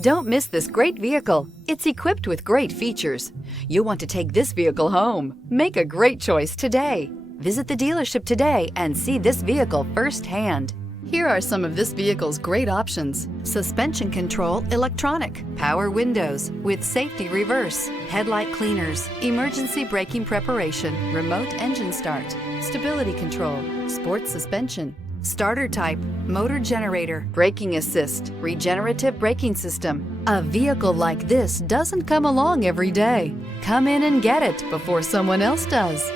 Don't miss this great vehicle. It's equipped with great features. You'll want to take this vehicle home. Make a great choice today. Visit the dealership today and see this vehicle firsthand. Here are some of this vehicle's great options: suspension control electronic, power windows with safety reverse, headlight cleaners, emergency braking preparation, remote engine start, stability control, sports suspension, starter type, motor generator, braking assist, regenerative braking system. A vehicle like this doesn't come along every day. Come in and get it before someone else does.